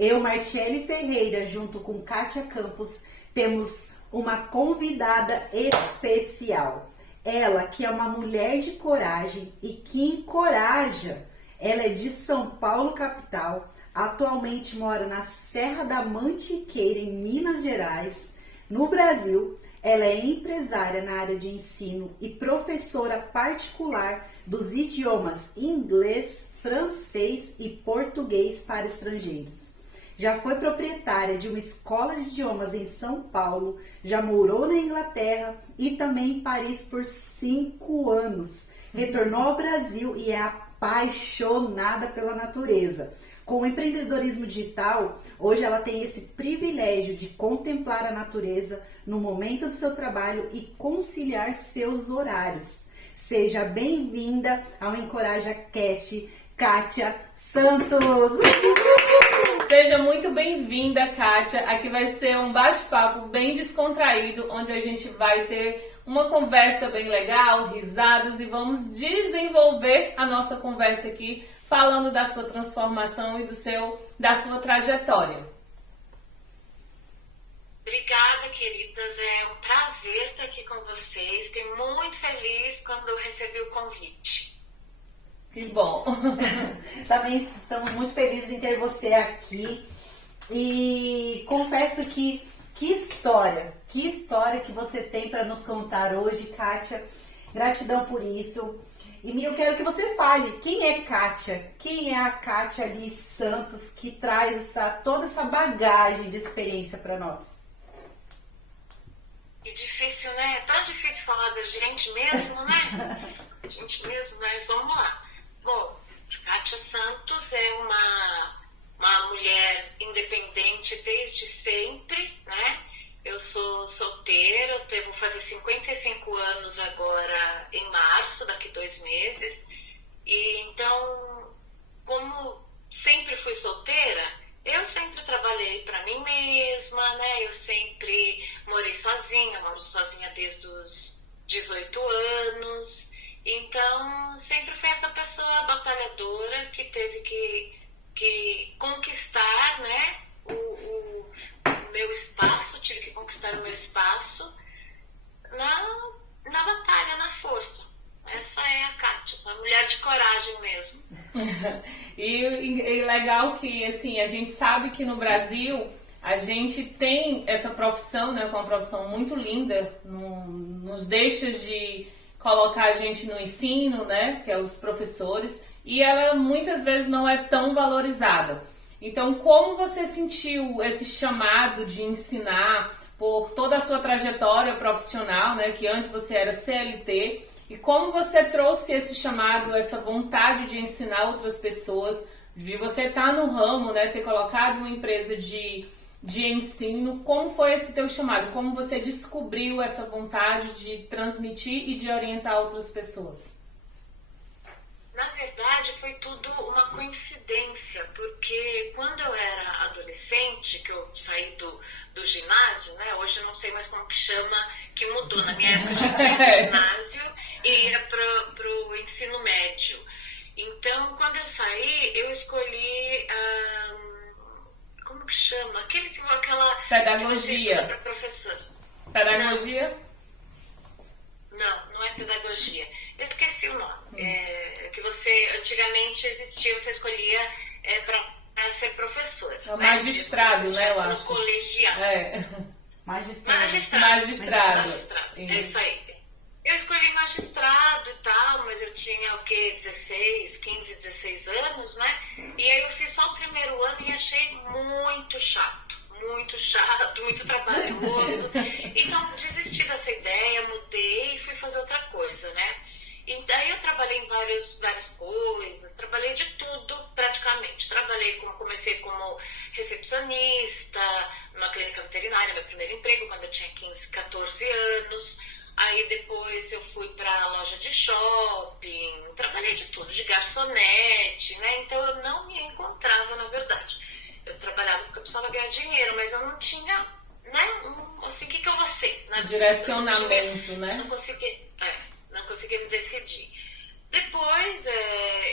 Eu, Martiele Ferreira, junto com Kátia Campos, temos uma convidada especial. Ela que é uma mulher de coragem e que encoraja. Ela é de São Paulo, capital. Atualmente mora na Serra da Mantiqueira, em Minas Gerais, no Brasil. Ela é empresária na área de ensino e professora particular dos idiomas inglês, francês e português para estrangeiros. Já foi proprietária de uma escola de idiomas em São Paulo, já morou na Inglaterra e também em Paris por 5 anos. Retornou ao Brasil e é apaixonada pela natureza. Com o empreendedorismo digital, hoje ela tem esse privilégio de contemplar a natureza no momento do seu trabalho e conciliar seus horários. Seja bem-vinda ao Encoraja Cast, Kátia Santos! Seja muito bem-vinda, Kátia. Aqui vai ser um bate-papo bem descontraído, onde a gente vai ter uma conversa bem legal, risadas, e vamos desenvolver a nossa conversa aqui, falando da sua transformação e da sua trajetória. Obrigada, queridas. É um prazer estar aqui com vocês. Fiquei muito feliz quando eu recebi o convite. Que bom! Também estamos muito felizes em ter você aqui. E confesso que história que você tem para nos contar hoje, Kátia. Gratidão por isso. E eu quero que você fale, quem é Kátia? Quem é a Kátia ali Santos que traz toda essa bagagem de experiência para nós? Que difícil, né? É tão difícil falar da gente mesmo, né? Gente mesmo, mas vamos lá. Bom, Kátia Santos é uma mulher independente desde sempre, né? Eu sou solteira, vou fazer 55 anos agora em março, daqui 2 meses. E então, como sempre fui solteira, eu sempre trabalhei para mim mesma, né? Eu sempre morei sozinha, moro sozinha desde os 18 anos. Então, sempre fui essa pessoa batalhadora que teve que conquistar, né, o meu espaço, tive que conquistar o meu espaço na batalha, na força. Essa é a Kátia, sou uma mulher de coragem mesmo. E legal que, assim, a gente sabe que no Brasil a gente tem essa profissão, né, com uma profissão muito linda, nos deixa de colocar a gente no ensino, né, que é os professores, e ela muitas vezes não é tão valorizada. Então, como você sentiu esse chamado de ensinar por toda a sua trajetória profissional, né, que antes você era CLT, e como você trouxe esse chamado, essa vontade de ensinar outras pessoas, de você estar no ramo, né, ter colocado uma empresa de ensino, como foi esse teu chamado? Como você descobriu essa vontade de transmitir e de orientar outras pessoas? Na verdade, foi tudo uma coincidência, porque quando eu era adolescente, que eu saí do ginásio, né? Hoje eu não sei mais como que chama, que mudou. Na minha época eu saí do ginásio e ia pro ensino médio. Então, quando eu saí, eu escolhi... como que chama? Aquela... Pedagogia. Para professor. Pedagogia? Não é pedagogia. Eu esqueci o nome. Que você, antigamente existia, você escolhia para ser professor. É o magistrado, né, eu acho. No colegial. Magistrado. É isso aí. Eu escolhi magistrado e tal, mas eu tinha 15, 16 anos, né? E aí eu fiz só o primeiro ano e achei muito chato, muito trabalhoso. Então desisti dessa ideia, mudei e fui fazer outra coisa, né? E daí eu trabalhei em várias coisas, trabalhei de tudo praticamente. Comecei como recepcionista numa clínica veterinária, meu primeiro emprego, quando eu tinha 15, 14 anos. Aí depois eu fui para loja de shopping, trabalhei de tudo, de garçonete, né? Então eu não me encontrava, na verdade. Eu trabalhava porque eu precisava ganhar dinheiro, mas eu não tinha, né? Assim, o que eu vou ser? Né? Direcionamento, né? Não consegui me decidir. Depois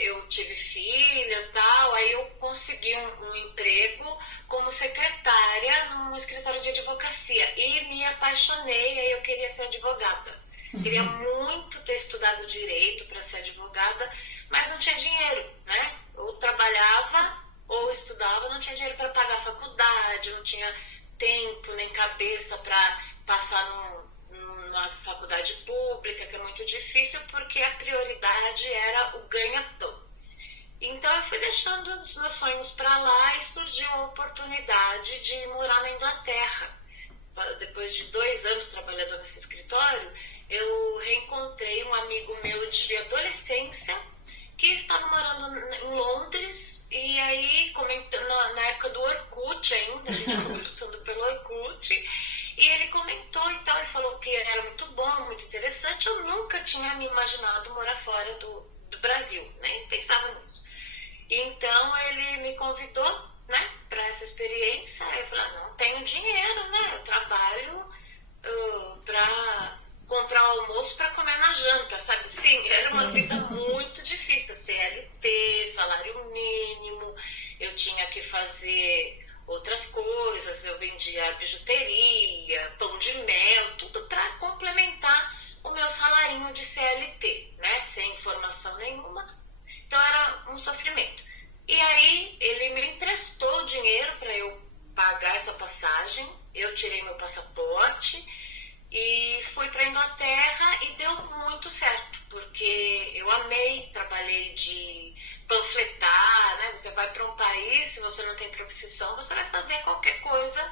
eu tive filha e tal, aí eu consegui um emprego como secretária num escritório de advocacia e me apaixonei, aí eu queria ser advogada. Queria muito ter estudado direito para ser advogada, mas não tinha dinheiro, né? Ou trabalhava ou estudava, não tinha dinheiro para pagar a faculdade, não tinha tempo nem cabeça para passar numa faculdade pública, que é muito difícil, porque a prioridade era o ganha-pão. Então eu fui deixando os meus sonhos para lá e surgiu a oportunidade de morar na Inglaterra. Depois de 2 anos trabalhando nesse escritório, eu reencontrei um amigo meu de adolescência que estava morando em Londres, e aí, comentando na época do Orkut ainda, a gente conversando pelo Orkut, e ele comentou e tal, ele falou que era muito bom, muito interessante. Eu nunca tinha me imaginado morar fora do Brasil, nem pensava nisso. Então ele me convidou, né, para essa experiência. Aí eu falei, não tenho dinheiro, né, eu trabalho para comprar almoço para comer na janta, sabe? Sim, era uma vida muito difícil, CLT, salário mínimo, eu tinha que fazer outras coisas, eu vendia bijuteria, pão de mel, tudo para complementar o meu salarinho de CLT, né? Sem formação nenhuma. Então era um sofrimento. E aí ele me emprestou dinheiro para eu pagar essa passagem, eu tirei meu passaporte e fui para a Inglaterra e deu muito certo, porque eu amei, trabalhei de panfletar, né? Você vai para um país, se você não tem profissão, você vai fazer qualquer coisa,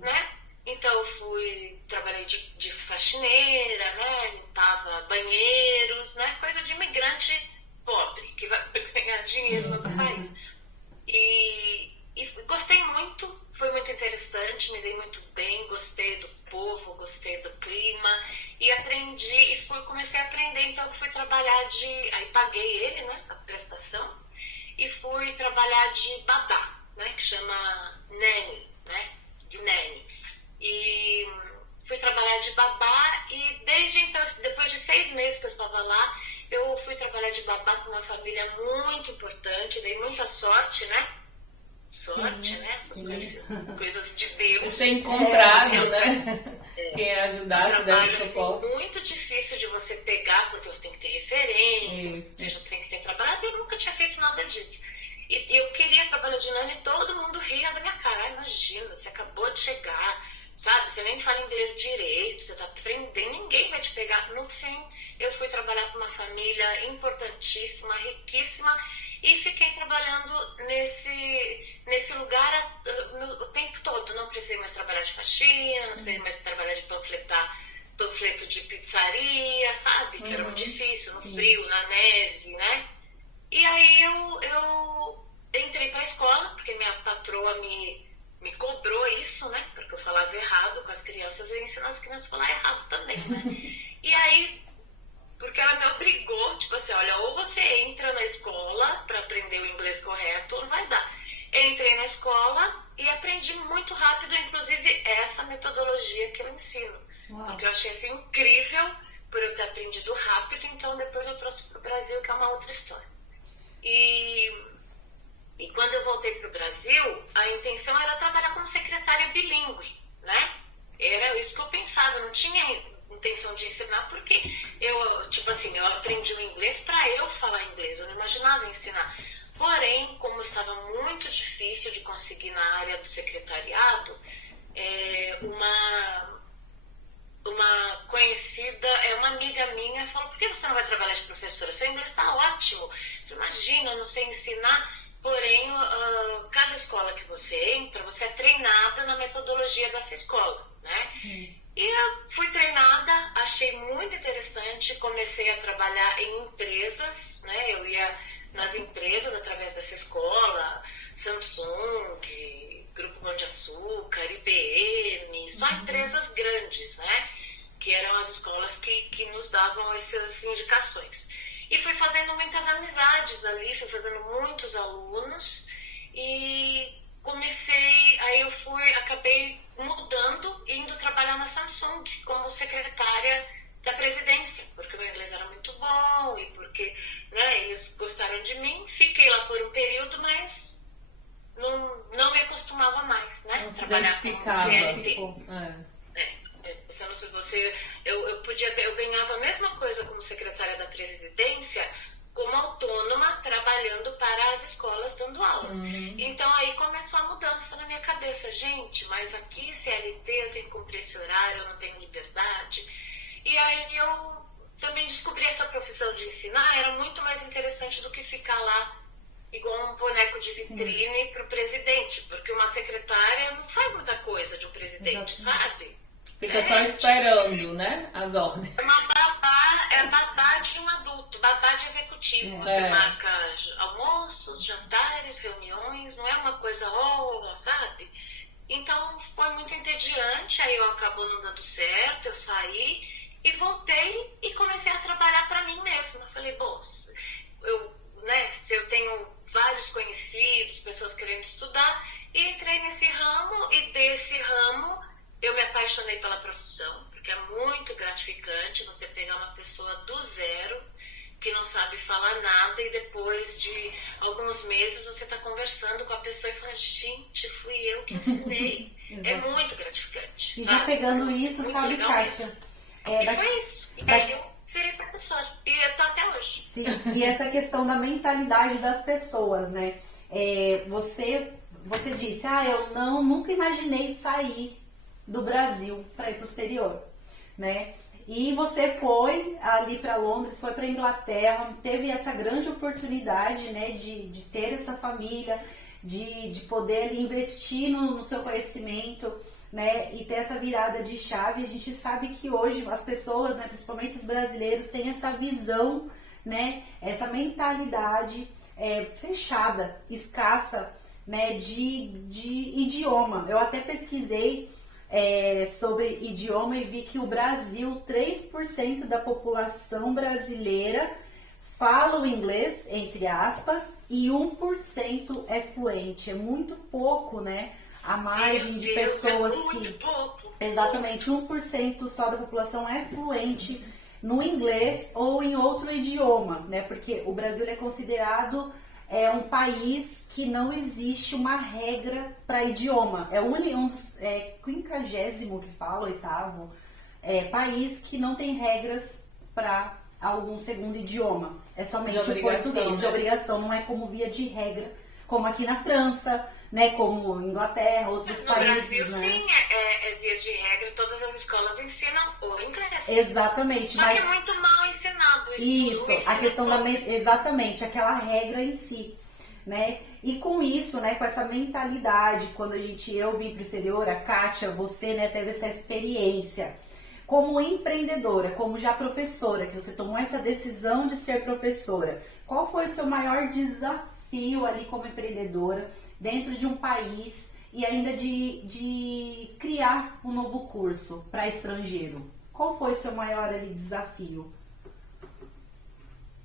né? Então eu trabalhei de faxineira, né? Limpava banheiros, né? Coisa de imigrante pobre, que vai ganhar dinheiro no outro país. E gostei muito, foi muito interessante, me dei muito bem, gostei do povo, gostei do clima e aprendi, e comecei a aprender. Então eu fui trabalhar aí paguei ele, né, a prestação, e fui trabalhar de babá, né, que chama nanny, né, de nanny. E fui trabalhar de babá e desde então, depois de 6 meses que eu estava lá, eu fui trabalhar de babá com uma família muito importante, dei muita sorte, né? Sorte, né? Essas coisas de Deus. Ter encontrado, né? Quem ajudasse, desse suporte. É muito difícil de você pegar, porque você tem que ter referências, você tem que ter trabalhado, eu nunca tinha feito nada disso. E eu queria trabalhar de nani e todo mundo ria da minha cara. Imagina, você acabou de chegar, sabe? Você nem fala inglês direito, você tá aprendendo, ninguém vai te pegar. No fim, eu fui trabalhar com uma família importantíssima, riquíssima, e fiquei trabalhando nesse lugar o tempo todo. Não precisei mais trabalhar de faxina, não precisei mais trabalhar de panfleto de pizzaria, sabe? Que era muito difícil, no frio, na neve, né? E aí eu entrei pra escola, porque minha patroa me cobrou isso, né? Porque eu falava errado com as crianças, eu ia ensinar as crianças a falar errado também, né? E aí, porque ela me obrigou, tipo assim, olha, ou você entra na escola para aprender o inglês correto, ou não vai dar. Eu entrei na escola e aprendi muito rápido, inclusive essa metodologia que eu ensino. Uau. Porque eu achei assim incrível por eu ter aprendido rápido, então depois eu trouxe para o Brasil, que é uma outra história. E quando eu voltei para o Brasil, a intenção era trabalhar como secretária bilíngue, né? Era isso que eu pensava, não tinha intenção de ensinar, porque eu aprendi o inglês para eu falar inglês, eu não imaginava ensinar. Porém, como estava muito difícil de conseguir na área do secretariado, uma conhecida, uma amiga minha, falou, por que você não vai trabalhar de professora? Seu inglês está ótimo. Imagina, eu não sei ensinar. Porém, cada escola que você entra, você é treinada na metodologia dessa escola, né? Sim. E eu fui treinada, achei muito interessante, comecei a trabalhar em empresas, né? Eu ia nas empresas através dessa escola, Samsung, Grupo Pão de Açúcar, IBM, só empresas grandes, né? Que eram as escolas que nos davam essas indicações. E fui fazendo muitas amizades ali, fui fazendo muitos alunos e aí acabei mudando e indo trabalhar na Samsung como secretária da presidência, porque o meu inglês era muito bom e porque, né, eles gostaram de mim. Fiquei lá por um período, mas não me acostumava mais, né? Não se Trabalhar identificava. com CLT. Eu ganhava a mesma coisa como secretária da presidência, como autônoma, trabalhando para as escolas, dando aulas. Então aí começou a mudança na minha cabeça. Gente, mas aqui CLT eu tenho que cumprir esse horário, eu não tenho liberdade. E aí eu também descobri essa profissão de ensinar, era muito mais interessante do que ficar lá igual um boneco de vitrine para o presidente, porque uma secretária não faz muita coisa de um presidente, sabe? Fica só esperando, né, as ordens. É babá de um adulto, babá de executivo. Você marca almoços, jantares, reuniões, não é uma coisa, sabe? Então foi muito entediante, aí eu acabou não dando certo, eu saí e voltei e comecei a trabalhar para mim mesma. Eu falei, bom, se eu tenho vários conhecidos, pessoas querendo estudar, e entrei nesse ramo, e desse ramo eu me apaixonei pela profissão, porque é muito gratificante você pegar uma pessoa do zero, que não sabe falar nada, e depois de alguns meses você está conversando com a pessoa e fala, gente, fui eu que ensinei. É muito gratificante. E já pegando isso, muito sabe, legal. Kátia? E foi isso. E daí eu virei professora. E eu tô até hoje. Sim, e essa questão da mentalidade das pessoas, né? Você disse, eu nunca imaginei sair do Brasil para ir para o exterior, né? E você foi ali para Londres, foi para Inglaterra, teve essa grande oportunidade, né, de ter essa família, de poder ali, investir no seu conhecimento, né, e ter essa virada de chave. A gente sabe que hoje as pessoas, né, principalmente os brasileiros, têm essa visão, né, essa mentalidade fechada, escassa, né, de idioma. Eu até pesquisei sobre idioma e vi que o Brasil, 3% da população brasileira fala o inglês, entre aspas, e 1% é fluente. É muito pouco, né? A margem de pessoas que... Exatamente, 1% só da população é fluente no inglês ou em outro idioma, né? Porque o Brasil é considerado um país que não existe uma regra para idioma. É o 50º que fala, 8º, país que não tem regras para algum segundo idioma. É somente o português, de obrigação, não é como via de regra, como aqui na França, né, como Inglaterra, outros países, Brasil, né? Sim, é via de regra, todas as escolas ensinam o inglês. Exatamente, mas é muito mal ensinado isso, a questão exatamente, aquela regra em si, né? E com isso, né, com essa mentalidade, quando eu vim para o exterior, a Kátia, você, né, teve essa experiência como empreendedora, como já professora, que você tomou essa decisão de ser professora. Qual foi o seu maior desafio ali como empreendedora dentro de um país e ainda de criar um novo curso para estrangeiro? Qual foi o seu maior ali desafio?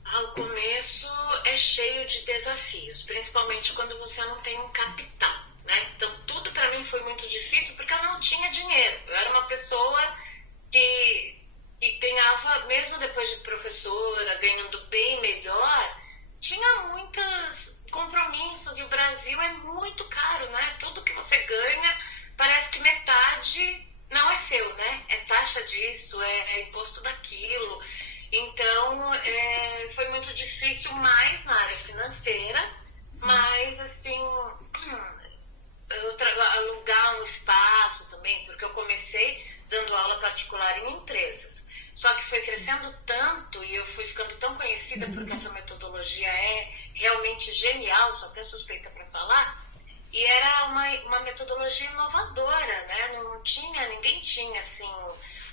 Ao começo é cheio de desafios, principalmente quando você não tem um capital, né? Então tudo para mim foi muito difícil porque eu não tinha dinheiro. Eu era uma pessoa que ganhava, mesmo depois de professora, ganhando bem melhor, tinha muitos compromissos, e o Brasil é muito caro, né? Tudo que você ganha, parece que metade não é seu, né? É taxa disso, é imposto daquilo. Então, foi muito difícil mais na área financeira, mas assim, alugar um espaço também, porque eu comecei dando aula particular em empresas. Só que foi crescendo tanto e eu fui ficando tão conhecida porque essa metodologia é realmente genial, sou até suspeita para falar, e era uma metodologia inovadora, né? Ninguém tinha assim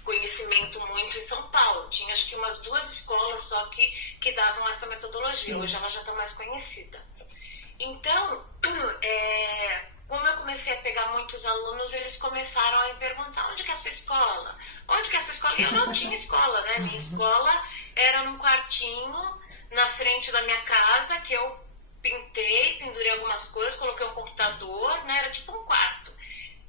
conhecimento muito em São Paulo. Tinha acho que umas 2 escolas só que davam essa metodologia. Sim. Hoje ela já está mais conhecida. Então, como eu comecei a pegar muitos alunos, eles começaram a me perguntar: onde que é a sua escola? Onde que é a sua escola? E eu não tinha escola, né? Minha escola era num quartinho na frente da minha casa, que eu pintei, pendurei algumas coisas, coloquei um computador, né? Era tipo um quarto.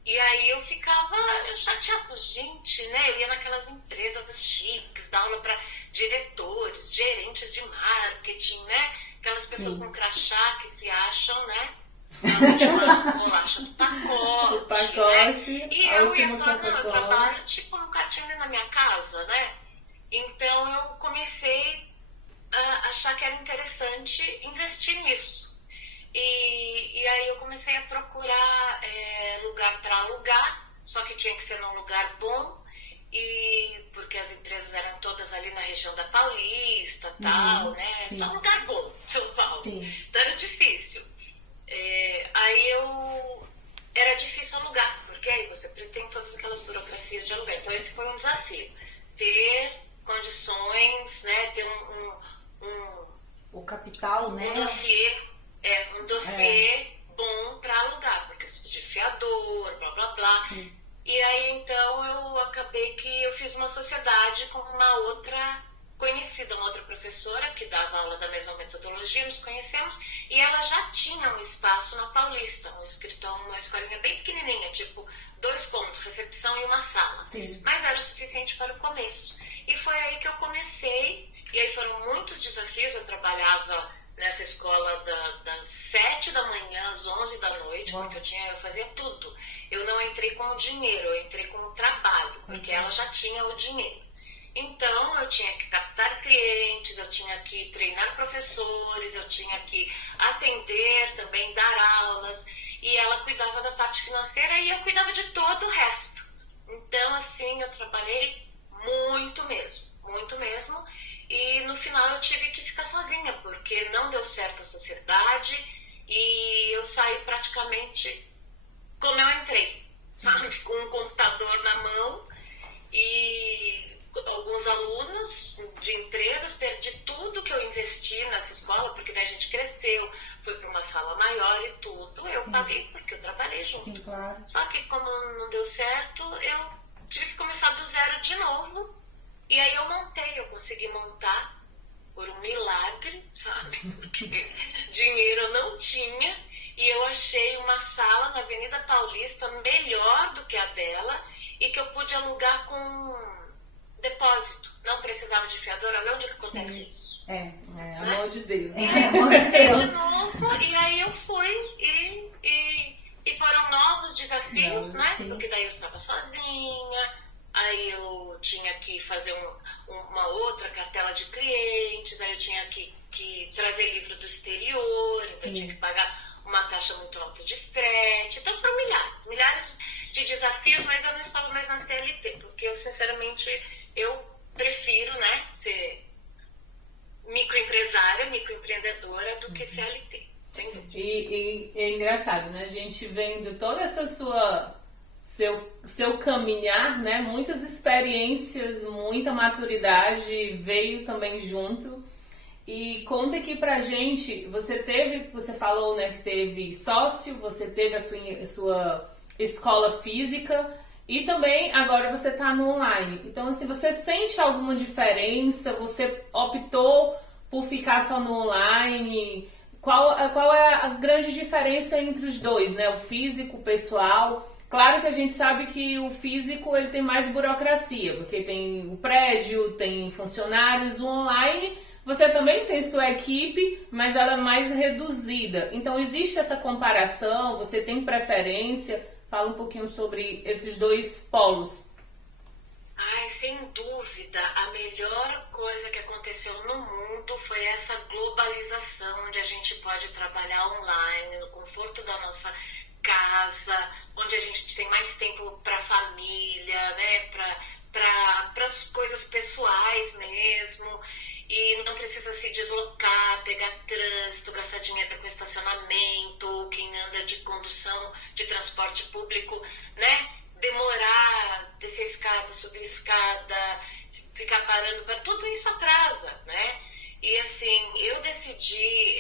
E aí eu ficava chateada, gente, né? Eu ia naquelas empresas chiques, dar aula para diretores, gerentes de marketing, né? Aquelas pessoas com crachá que se acham, né? A bolacha do pacote. O pacote, né? E a eu última ia fazer meu Coca-Cola. trabalho, tipo, no cantinho na minha casa, né? Então eu comecei a achar que era interessante investir nisso. E aí eu comecei a procurar lugar para alugar, só que tinha que ser num lugar bom, e porque as empresas eram todas ali na região da Paulista, tal, né? sim. Só um lugar bom, São Paulo. Sim. Então era difícil. Aí era difícil alugar, porque aí você tem todas aquelas burocracias de alugar. Então esse foi um desafio. Ter condições, né? Ter o capital, né? Um dossiê bom para alugar, porque você precisa de fiador, blá blá blá. Sim. E aí então eu acabei que eu fiz uma sociedade com uma outra conhecida, uma outra professora que dava aula da mesma metodologia, nos conhecemos, e ela já tinha um espaço na Paulista, um escritório, uma escolinha bem pequenininha, tipo 2 cômodos, recepção e uma sala. Sim. Mas era o suficiente para o começo. E foi aí que eu comecei, e aí foram muitos desafios. Eu trabalhava nessa escola das 7 da manhã às 11 da noite, porque eu fazia tudo. Eu não entrei com o dinheiro, eu entrei com o trabalho, porque ela já tinha o dinheiro. Então, eu tinha que captar clientes, eu tinha que treinar professores, eu tinha que atender, também dar aulas, e ela cuidava da parte financeira e eu cuidava de todo o resto. Então, assim, eu trabalhei muito mesmo, e no final eu tive que ficar sozinha, porque não deu certo a sociedade e eu saí praticamente como eu entrei, sabe? Com um computador na mão e alguns alunos de empresas, perdi tudo que eu investi nessa escola, porque daí a gente cresceu, foi para uma sala maior e tudo, eu paguei porque eu trabalhei junto. Sim, claro. Só que como não deu certo, eu tive que começar do zero de novo, e aí eu consegui montar por um milagre, sabe? Porque dinheiro eu não tinha, e eu achei uma sala na Avenida Paulista melhor do que a dela, e que eu pude alugar com depósito. Não precisava de fiador. Olha onde que acontece isso. Amor de Deus. Amor de Deus. E aí eu fui e foram novos desafios, né? Sim. Porque daí eu estava sozinha, aí eu tinha que fazer uma outra cartela de clientes, aí eu tinha que trazer livro do exterior, então eu tinha que pagar uma taxa muito alta de frete. Então foram milhares de desafios, mas eu não estava mais na CLT, porque eu, sinceramente, eu prefiro, né, ser microempreendedora do que CLT. E é engraçado, né? A gente vendo toda essa seu caminhar, né? Muitas experiências, muita maturidade veio também junto. E conta aqui pra gente, você falou, né, que teve sócio, você teve a sua escola física e também agora você tá no online. Então, assim, você sente alguma diferença? Você optou por ficar só no online? Qual é a grande diferença entre os dois, né? O físico, o pessoal. Claro que a gente sabe que o físico ele tem mais burocracia, porque tem o prédio, tem funcionários, o online você também tem sua equipe, mas ela é mais reduzida. Então existe essa comparação, você tem preferência? Fala um pouquinho sobre esses dois polos. Ai, sem dúvida, a melhor coisa que aconteceu no mundo foi essa globalização, onde a gente pode trabalhar online, no conforto da nossa casa, onde a gente tem mais tempo para a família, né, para as coisas pessoais mesmo, e não precisa se deslocar, pegar trânsito, gastar dinheiro com estacionamento, quem anda de condução de transporte público, né, demorar, descer escada, subir escada, ficar parando, tudo isso atrasa, né? E assim, eu decidi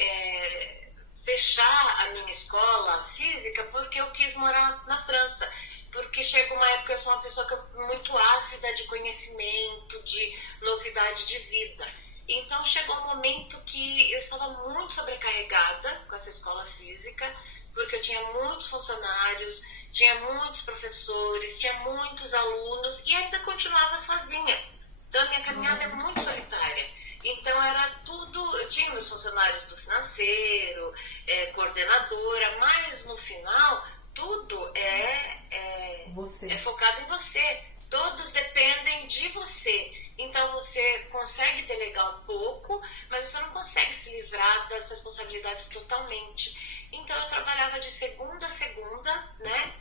fechar a minha escola física porque eu quis morar na França. Porque chega uma época, eu sou uma pessoa muito ávida de conhecimento, de novidade de vida. Então chegou um momento que eu estava muito sobrecarregada com essa escola física, porque eu tinha muitos funcionários, tinha muitos professores, tinha muitos alunos e ainda continuava sozinha. Então a minha caminhada é muito solitária. Então era tudo, eu tinha meus funcionários do financeiro, coordenadora, mas no final tudo é focado em você. Todos dependem de você. Então você consegue delegar um pouco, mas você não consegue se livrar das responsabilidades totalmente. Então eu trabalhava de segunda a segunda, né?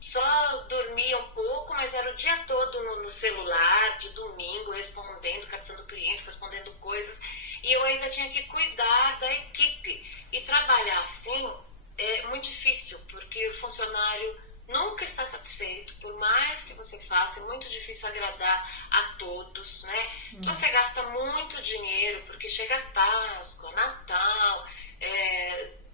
Só dormia um pouco, mas era o dia todo no celular, de domingo, respondendo, captando clientes, respondendo coisas. E eu ainda tinha que cuidar da equipe. E trabalhar assim é muito difícil, porque o funcionário nunca está satisfeito, por mais que você faça, é muito difícil agradar a todos, né? Você gasta muito dinheiro, porque chega Páscoa, Natal,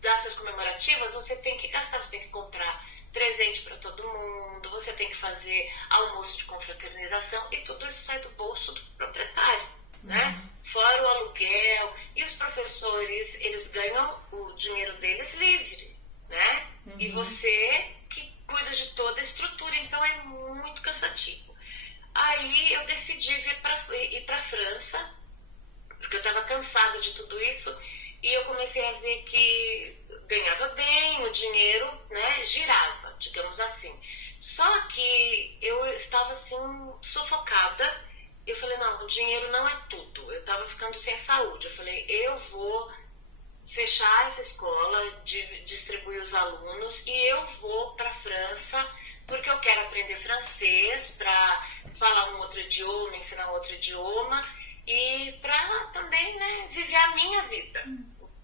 datas comemorativas, você tem que gastar, você tem que comprar presente para todo mundo, você tem que fazer almoço de confraternização e tudo isso sai do bolso do proprietário, né? Fora o aluguel, e os professores, eles ganham o dinheiro deles livre, né? E você que cuida de toda a estrutura, então é muito cansativo. Aí eu decidi ir para a França, porque eu estava cansada de tudo isso, e eu comecei a ver que ganhava bem, o dinheiro, né, girava, digamos assim. Só que eu estava assim, sufocada. Eu falei, não, o dinheiro não é tudo. Eu estava ficando sem saúde. Eu falei, eu vou fechar essa escola, distribuir os alunos e eu vou para a França, porque eu quero aprender francês para falar um outro idioma, ensinar outro idioma e para também, né, viver a minha vida,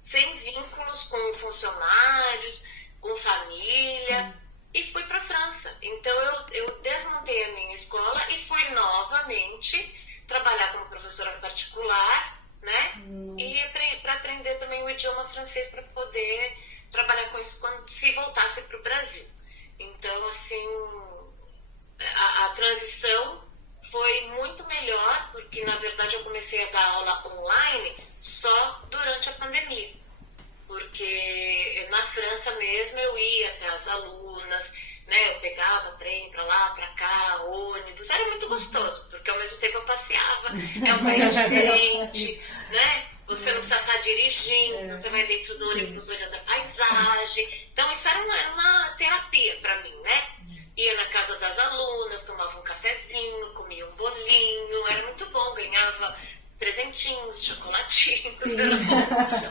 sem vínculos com funcionários, com família. Sim. E fui para a França. Então eu desmontei a minha escola e fui novamente trabalhar como professora particular, né? E para aprender também o idioma francês para poder trabalhar com isso quando se voltasse para o Brasil. Então, assim, a transição foi muito melhor, porque na verdade eu comecei a dar aula online só durante a pandemia. Porque na França mesmo eu ia até as alunas, né? Eu pegava trem pra lá, pra cá, ônibus, era muito gostoso, porque ao mesmo tempo eu passeava, é um país diferente, né? Você não precisa estar dirigindo, você vai dentro do ônibus olhando a paisagem. Então isso era uma terapia pra mim, né? Ia na casa das alunas, tomava um cafezinho, comia um bolinho, era muito bom, ganhava presentinhos, chocolatinhos,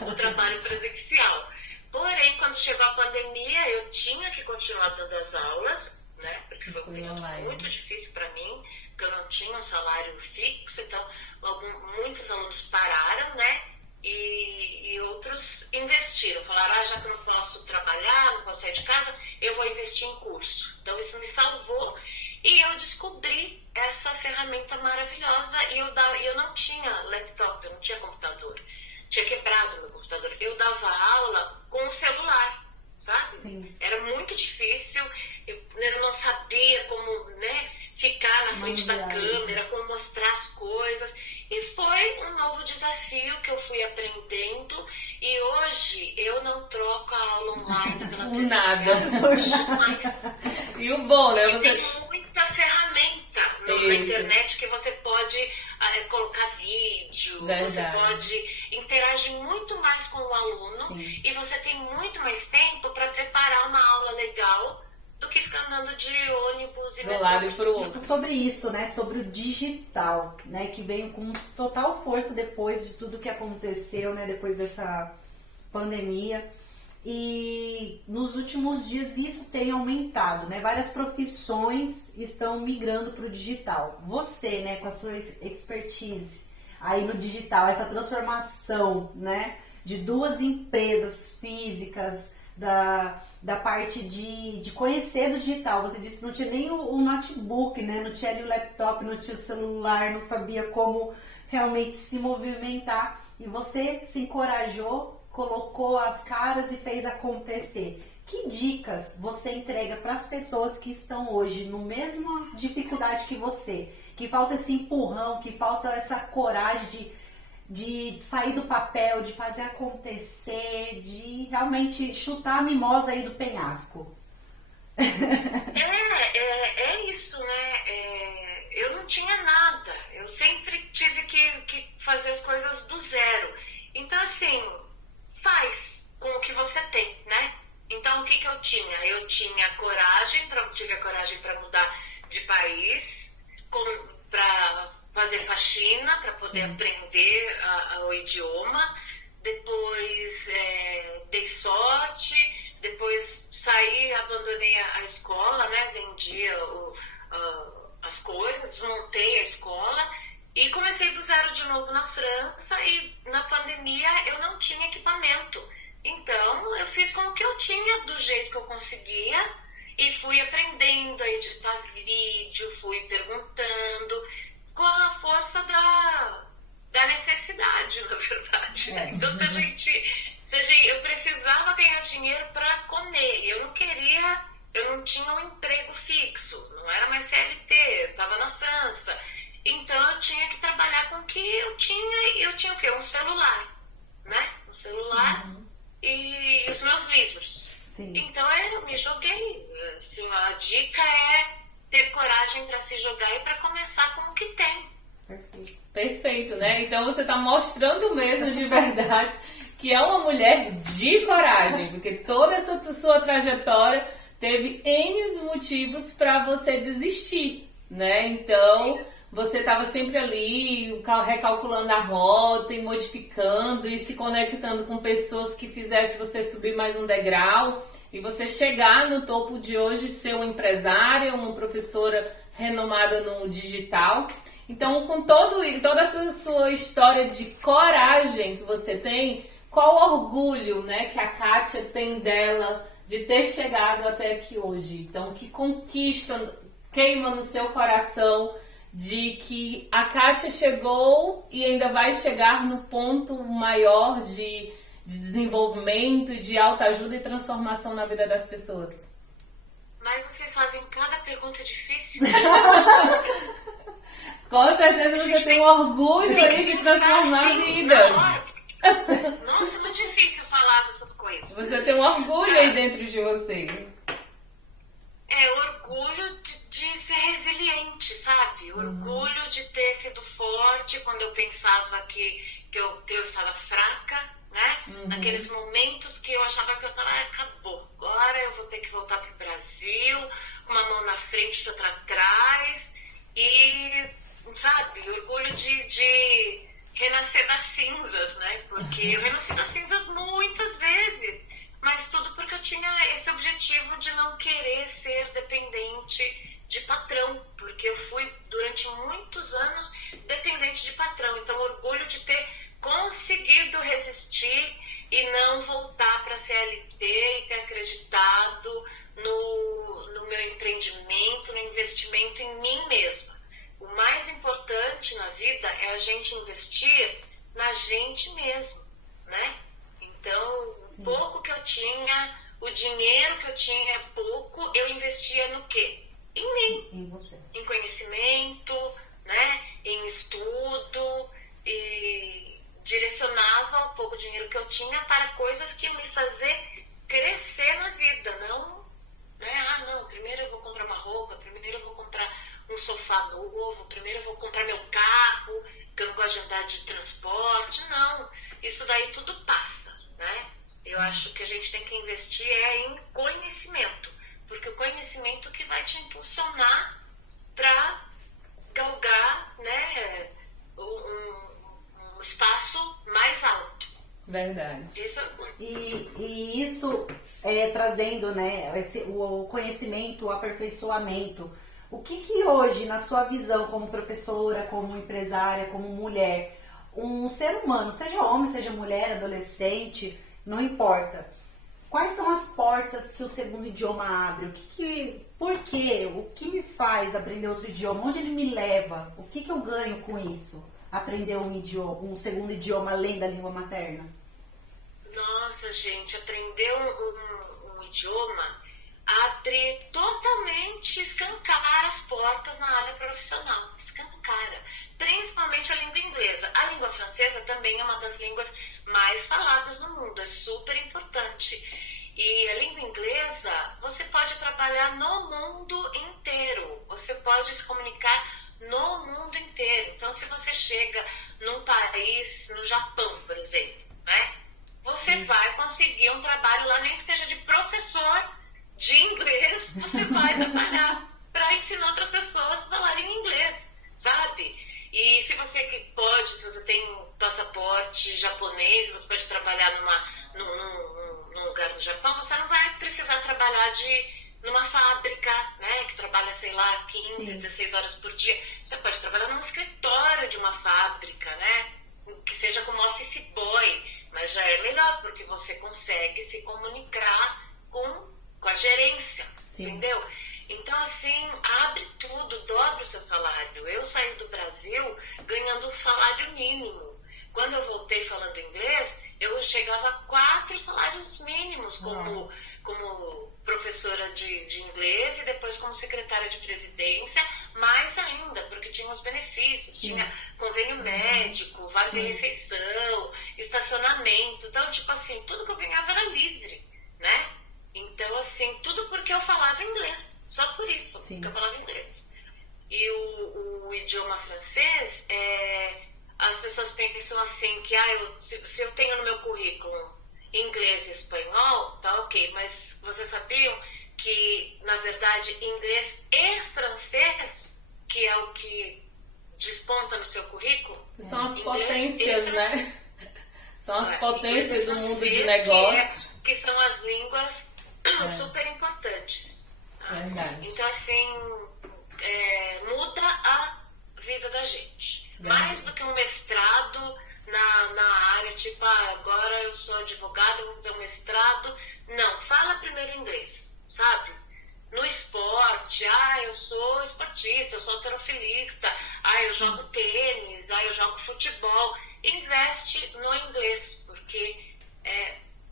o trabalho presencial. Porém, quando chegou a pandemia, eu tinha que continuar dando as aulas, né? Porque foi um período muito difícil para mim, porque eu não tinha um salário fixo, então muitos alunos pararam, né? E outros investiram, falaram, já que eu não posso trabalhar, não posso sair de casa, eu vou investir em curso. Então isso me salvou. E eu descobri essa ferramenta maravilhosa e eu não tinha laptop, eu não tinha computador. Tinha quebrado meu computador. Eu dava aula com o celular, sabe? Sim. Era muito difícil, eu não sabia como, né, ficar na frente da câmera, como mostrar as coisas. E foi um novo desafio que eu fui aprendendo. E hoje eu não troco a aula online pela presencial. Nada. E o bom, né? Você tem muita ferramenta na internet que você pode colocar vídeo, você pode interagir muito mais com o aluno. Sim. E você tem muito mais tempo para preparar uma aula legal do que ficar andando de ônibus e do lado e pro outro. Sobre isso, né? Sobre o digital, né? Que veio com total força depois de tudo que aconteceu, né? Depois dessa pandemia. E nos últimos dias isso tem aumentado, né? Várias profissões estão migrando para o digital. Você, né? Com a sua expertise aí no digital, essa transformação, né? De duas empresas físicas, da parte de conhecer do digital. Você disse que não tinha nem o notebook, né? Não tinha ali o laptop, não tinha o celular, não sabia como realmente se movimentar. E você se encorajou, colocou as caras e fez acontecer. Que dicas você entrega para as pessoas que estão hoje no mesma dificuldade que você? Que falta esse empurrão, que falta essa coragem de sair do papel, de fazer acontecer, de realmente chutar a mimosa aí do penhasco. É isso, né? Eu não tinha nada. Eu sempre tive que fazer as coisas do zero. Então, assim, faz com o que você tem, né? Então, o que eu tinha? Eu tinha coragem, tive a coragem para mudar de país, para fazer faxina, para poder aprender o idioma. Depois dei sorte, depois saí, abandonei a escola, né? Vendia as coisas, desmontei a escola e comecei do zero de novo na França. E na pandemia eu não tinha equipamento, então eu fiz com o que eu tinha, do jeito que eu conseguia, e fui aprendendo a editar vídeo, fui perguntando, com a força da necessidade, na verdade. Então, eu precisava ganhar dinheiro para comer, eu não tinha um emprego fixo, não era mais CLT, eu estava na França, então eu tinha que trabalhar com o que eu tinha o quê? Um celular, né? Um celular e os meus livros. Sim. Então eu me joguei, assim, a dica é ter coragem para se jogar e para começar com o que tem. Perfeito, né? Então você está mostrando mesmo de verdade que é uma mulher de coragem, porque toda essa sua trajetória teve N motivos para você desistir, né? Então você estava sempre ali recalculando a rota e modificando e se conectando com pessoas que fizessem você subir mais um degrau e você chegar no topo de hoje, ser uma empresária, uma professora renomada no digital. Então, com toda essa sua história de coragem que você tem, qual orgulho, né, que a Kátia tem dela de ter chegado até aqui hoje? Então, que conquista queima no seu coração de que a Kátia chegou e ainda vai chegar no ponto maior de desenvolvimento, de autoajuda e transformação na vida das pessoas? Mas vocês fazem cada pergunta difícil. Com certeza você tem um orgulho aí de transformar vidas. Nossa, é muito difícil falar dessas coisas. Você tem um orgulho aí dentro de você. Orgulho de ser resiliente, sabe? Orgulho de ter sido forte quando eu pensava que eu estava fraca, né? Naqueles momentos que eu achava que eu estava, acabou. Agora eu vou ter que voltar pro Brasil, uma mão na frente e outra atrás. E, sabe, orgulho de renascer das cinzas, né? Porque eu renasci das cinzas muitas vezes, mas tudo porque eu tinha esse objetivo de não querer ser dependente de patrão, porque eu fui durante muitos anos dependente de patrão. Então, orgulho de ter conseguido resistir e não voltar para a CLT e ter acreditado no meu empreendimento, no investimento em mim mesma. O mais importante na vida é a gente investir na gente mesmo, né? Então, o pouco que eu tinha, o dinheiro que eu tinha pouco, eu investia no quê? Em mim. Em você. Em conhecimento, né? Em estudo, e direcionava o pouco dinheiro que eu tinha para coisas que iam me fazer crescer na vida, não, né? Não, primeiro eu vou comprar uma roupa, primeiro eu vou comprar um sofá novo, primeiro eu vou comprar meu carro, que eu não gosto de andar de transporte. Não, isso daí tudo passa, né? Eu acho que a gente tem que investir em conhecimento, porque o conhecimento que vai te impulsionar para galgar, né, um espaço mais alto. Verdade. Isso é E isso trazendo, né, o conhecimento, o aperfeiçoamento. O que hoje, na sua visão como professora, como empresária, como mulher, um ser humano, seja homem, seja mulher, adolescente, não importa. Quais são as portas que o segundo idioma abre? Por quê? O que me faz aprender outro idioma? Onde ele me leva? O que eu ganho com isso? Aprender um segundo idioma além da língua materna? Nossa, gente, aprender um idioma abre totalmente, escancara as portas na área profissional. Escancara. Principalmente a língua inglesa. A língua francesa também é uma das línguas mais faladas no mundo. É super importante. E a língua inglesa, você pode trabalhar no mundo inteiro. Você pode se comunicar no mundo inteiro. Então, se você chega num país, no Japão, por exemplo, né? Você vai conseguir um trabalho lá, nem que seja de professor de inglês, você vai trabalhar para ensinar outras pessoas a falarem inglês, sabe? E se você pode, se você tem um passaporte japonês, você pode trabalhar num lugar no Japão, você não vai precisar trabalhar numa fábrica, né, que trabalha, sei lá, 15, Sim. 16 horas por dia. Você pode trabalhar num escritório de uma fábrica, né, que seja como office boy, mas já é melhor, porque você consegue se comunicar com a gerência, Sim. entendeu? Então, assim, abre tudo, dobra o seu salário. Eu saí do Brasil ganhando um salário mínimo. Quando eu voltei falando inglês, eu chegava a 4 salários mínimos como professora de inglês e depois como secretária de presidência, mais ainda, porque tinha os benefícios, Sim. tinha convênio médico, vale de Sim. refeição, estacionamento. Então, tipo assim, tudo que eu ganhava era livre, né? Então, assim, tudo porque eu falava inglês. Só por isso, Sim. que eu falava inglês. E o idioma francês, as pessoas pensam assim, que se eu tenho no meu currículo inglês e espanhol, tá ok, mas vocês sabiam que, na verdade, inglês e francês, que é o que desponta no seu currículo, São as inglês potências, e né? São as potências do mundo de francês, negócio. que são as línguas super importantes. Verdade. Então, assim, muda a vida da gente. Mais do que um mestrado na área, tipo, agora eu sou advogada, vou fazer um mestrado. Não, fala primeiro inglês, sabe? No esporte, eu sou esportista, eu sou alterofilista, eu jogo tênis, eu jogo futebol. Investe no inglês, porque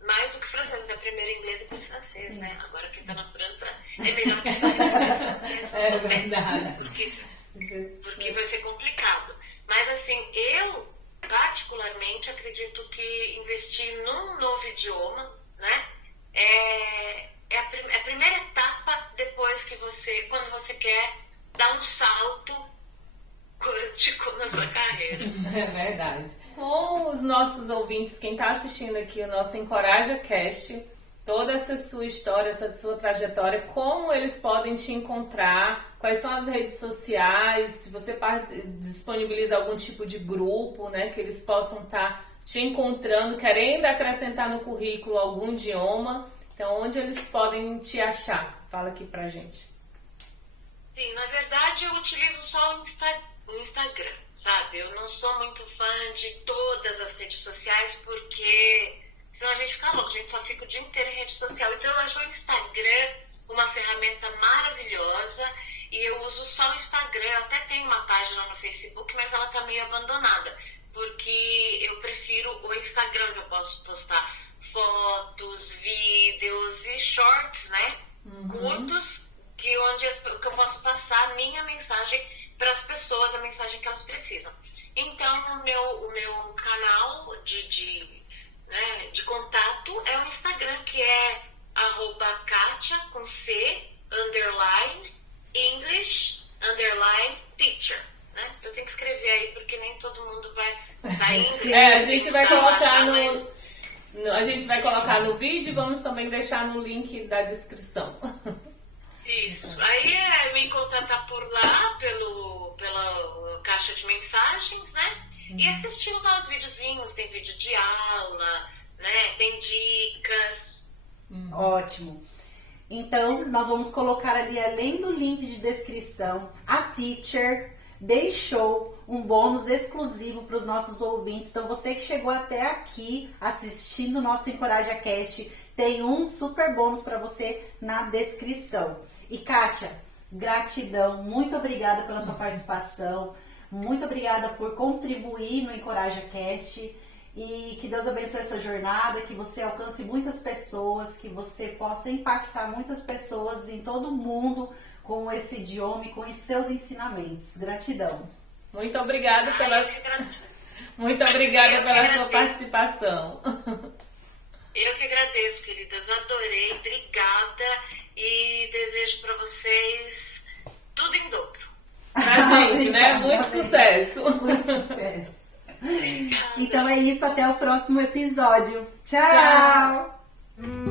mais do que francês, é primeiro inglês e depois francês, Sim. né? Agora quem tá na França é melhor que francês. É verdade. Porque vai ser complicado. Mas assim, eu particularmente acredito que investir num novo idioma, né? É a primeira etapa depois que quando você quer dar um salto quântico na sua carreira. É verdade. Com os nossos ouvintes, quem está assistindo aqui o nosso Encoraja Cast, toda essa sua história, essa sua trajetória, como eles podem te encontrar, quais são as redes sociais, se você disponibiliza algum tipo de grupo, né, que eles possam estar te encontrando, querendo acrescentar no currículo algum idioma, então onde eles podem te achar? Fala aqui pra gente. Sim, na verdade eu utilizo só o Instagram, sabe? Eu não sou muito fã de todas as redes sociais porque senão a gente fica louco, a gente só fica o dia inteiro em rede social. Então eu acho o Instagram uma ferramenta maravilhosa e eu uso só o Instagram. Eu até tenho uma página no Facebook, mas ela tá meio abandonada, porque eu prefiro o Instagram, que eu posso postar fotos, vídeos e shorts, né? Curtos, que eu posso passar a minha mensagem para as pessoas, a mensagem que elas precisam. Então, o meu canal de contato é o Instagram, que é @Katia, com C, _English, _teacher. Né? Eu tenho que escrever aí, porque nem todo mundo vai estar em inglês. A gente vai colocar a gente vai colocar no vídeo e vamos também deixar no link da descrição. Isso. Aí me contratar por lá, pela caixa de mensagens, né? E assistir lá os videozinhos, tem vídeo de aula, né? Tem dicas. Ótimo. Então, nós vamos colocar ali, além do link de descrição, a Teacher deixou um bônus exclusivo para os nossos ouvintes. Então, você que chegou até aqui assistindo o nosso Encoraja Cast, tem um super bônus para você na descrição. E Kátia, gratidão, muito obrigada pela sua participação, muito obrigada por contribuir no Encoraja Cast e que Deus abençoe a sua jornada, que você alcance muitas pessoas, que você possa impactar muitas pessoas em todo o mundo com esse idioma e com os seus ensinamentos. Gratidão. Muito obrigada pela sua participação. Eu que agradeço, queridas. Adorei. Obrigada. E desejo para vocês tudo em dobro. Pra gente, né? Muito sucesso. Muito sucesso. Obrigada. Então é isso, até o próximo episódio. Tchau. Tchau.